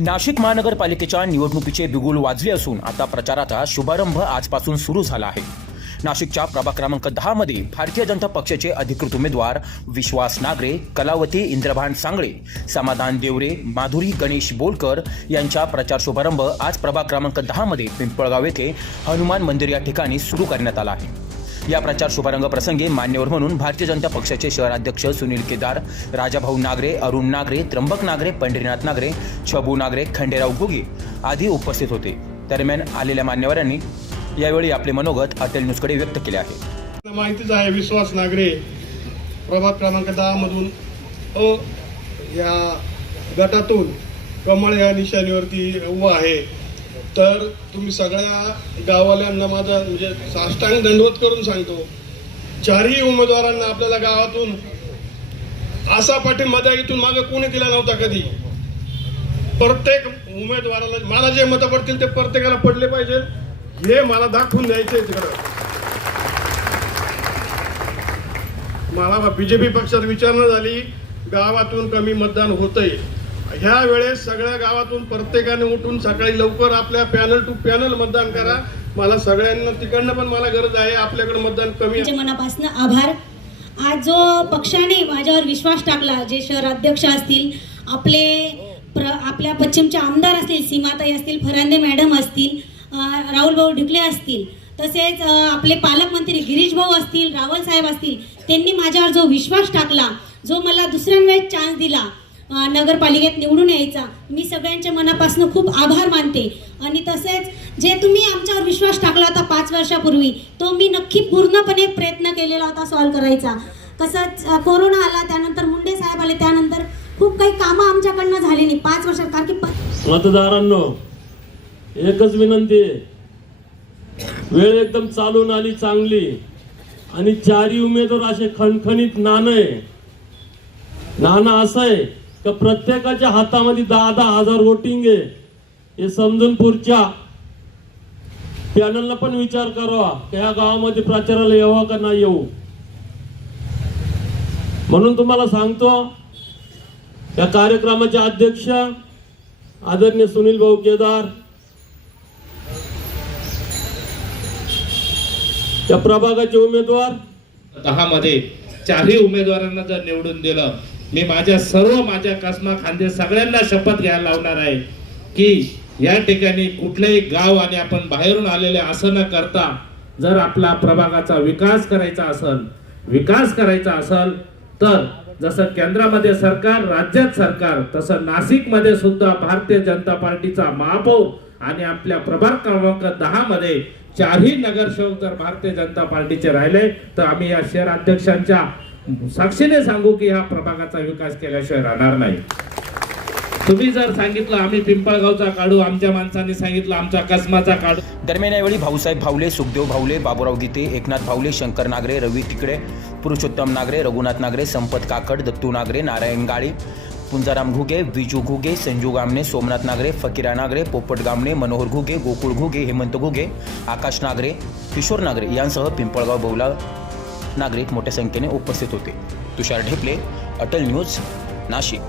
नाशिक महानगरपालिकेच्या निवडणुकीचे बिगुल वाजले असून आता प्रचाराचा शुभारंभ आजपासून सुरू झाला आहे. नाशिकच्या प्रभाग क्रमांक दहा मध्ये भारतीय जनता पक्षाचे अधिकृत उमेदवार विश्वास नागरे कलावती इंद्रभान सांगळे समाधान देवरे माधुरी गणेश बोलकर यांचा प्रचार शुभारंभ आज प्रभाग क्रमांक दहा मध्ये पिंपळगाव येथे हनुमान मंदिर या ठिकाणी सुरू करण्यात आला आहे. या प्रचार शुभारंभ प्रसंगी मान्यवर म्हणून भारतीय जनता पक्षाचे शहराध्यक्ष सुनील केदार राजाभाऊ नागरे अरुण नागरे त्र्यंबक नागरे पंढरीनाथ नागरे छबू नागरे खंडेराव घुगे आदी उपस्थित होते. दरम्यान आलेल्या मान्यवरांनी यावेळी आपले मनोगत अटल न्यूजकडे व्यक्त केले आहे. माहितीच आहे विश्वास नागरे प्रभाग क्रमांक दहा मधून अ या गटातून कमळ या निशाणीवरती उभं आहे. तर तुम्ही सगळ्या गाववाल्यांना माझा म्हणजे साष्टांग दंडवत करून सांगतो. चारही उमेदवारांना आपल्याला गावातून असा पाठिंबा द्या इथून मागे कोणी दिला नव्हता कधी? प्रत्येक उमेदवाराला मला जे मतं पडतील ते प्रत्येकाला पडले पाहिजे. हे मला दाखवून द्यायचे तिकडं. मला बीजेपी पक्षात विचारणा झाली. गावातून कमी मतदान होतंय. ह्या वेळेस सगळ्या गावातून प्रत्येकाने उठून सकाळी लवकर आपल्या पॅनल टू पॅनल मतदान करा. मला सगळ्यांना तिकडनं पण मला गरज आहे आपल्याकडे मतदान कमी मनापासून आभार. आज जो पक्षाने माझ्यावर विश्वास टाकला जे शहर अध्यक्ष असतील आपले प्र आपल्या पश्चिमचे आमदार असतील सीमाताई असतील फरांदे मॅडम असतील राहुल भाऊ ढिकले असतील तसेच आपले पालकमंत्री गिरीश भाऊ असतील रावल साहेब असतील त्यांनी माझ्यावर जो विश्वास टाकला जो मला दुसऱ्यांवेळेस चान्स दिला नगरपालिकेत निवडून यायचा. मी सगळ्यांच्या मनापासून खूप आभार मानते. आणि तसेच जे तुम्ही आमच्यावर विश्वास टाकला होता पाच वर्षापूर्वी तो मी नक्की पूर्णपणे प्रयत्न केलेला होता सॉल्व्ह करायचा. तसंच कोरोना आला त्यानंतर मुंडे साहेब आले त्यानंतर खूप काही कामं आमच्याकडनं झाली नाही. पाच वर्षात कारण की प- मतदारांनो एकच विनंती वेळ एकदम चालून आली चांगली. आणि चारही उमेदवार असे खणखणीत नाणं आहे. नाणं असं आहे का प्रत्येकाच्या हातामध्ये दहा दहा हजार वोटिंग आहे. हे समजून पुढच्या पॅनलला पण विचार करावा. की या गावामध्ये प्रचाराला यावं का नाही येऊ? म्हणून तुम्हाला सांगतो या कार्यक्रमाचे अध्यक्ष आदरणीय सुनील भाऊ केदार या प्रभागाचे उमेदवार दहा मध्ये चारही उमेदवारांना जर निवडून दिलं मी माझ्या सर्व माझ्या कसमा खांदे सगळ्यांना शपथ घ्यायला लावणार आहे की या ठिकाणी कुठलंही गाव आणि आपण बाहेरून आलेले असं न करता जर आपला प्रभागाचा विकास करायचा असेल विकास करायचा असेल तर जसं केंद्रामध्ये सरकार राज्यात सरकार तसं नाशिकमध्ये सुद्धा भारतीय जनता पार्टीचा महापौर आणि आपल्या प्रभाग क्रमांक दहा मध्ये चारही नगरसेवक जर भारतीय जनता पार्टीचे राहिले तर आम्ही या शहर अध्यक्षांच्या साक्षीने सांगू की ह्या प्रभागाचा विकास केल्याशिवाय राहणार नाही. तुम्ही जर सांगितलं आम्ही पिंपळगावचा काढू आमच्या माणसांनी सांगितलं आमचा कसमाचा काढू. दरम्यान यावेळी भाऊसाहेब भावले सुखदेव भावले बाबुराव गीते एकनाथ भावले शंकर नागरे रवी तिकडे पुरुषोत्तम नागरे रघुनाथ नागरे संपत काकड दत्तू नागरे नारायण गाळे पुंजाराम घुगे विजू घुगे संजू गामणे सोमनाथ नागरे फकीरा नागरे पोपट गामणे मनोहर घुगे गोकुळ घुगे हेमंत घुगे आकाश नागरे किशोर नागरे यांसह पिंपळगाव बहुला नागरिक मोठ्या संख्येने उपस्थित होते. तुषार ढेपले अटल न्यूज नाशिक.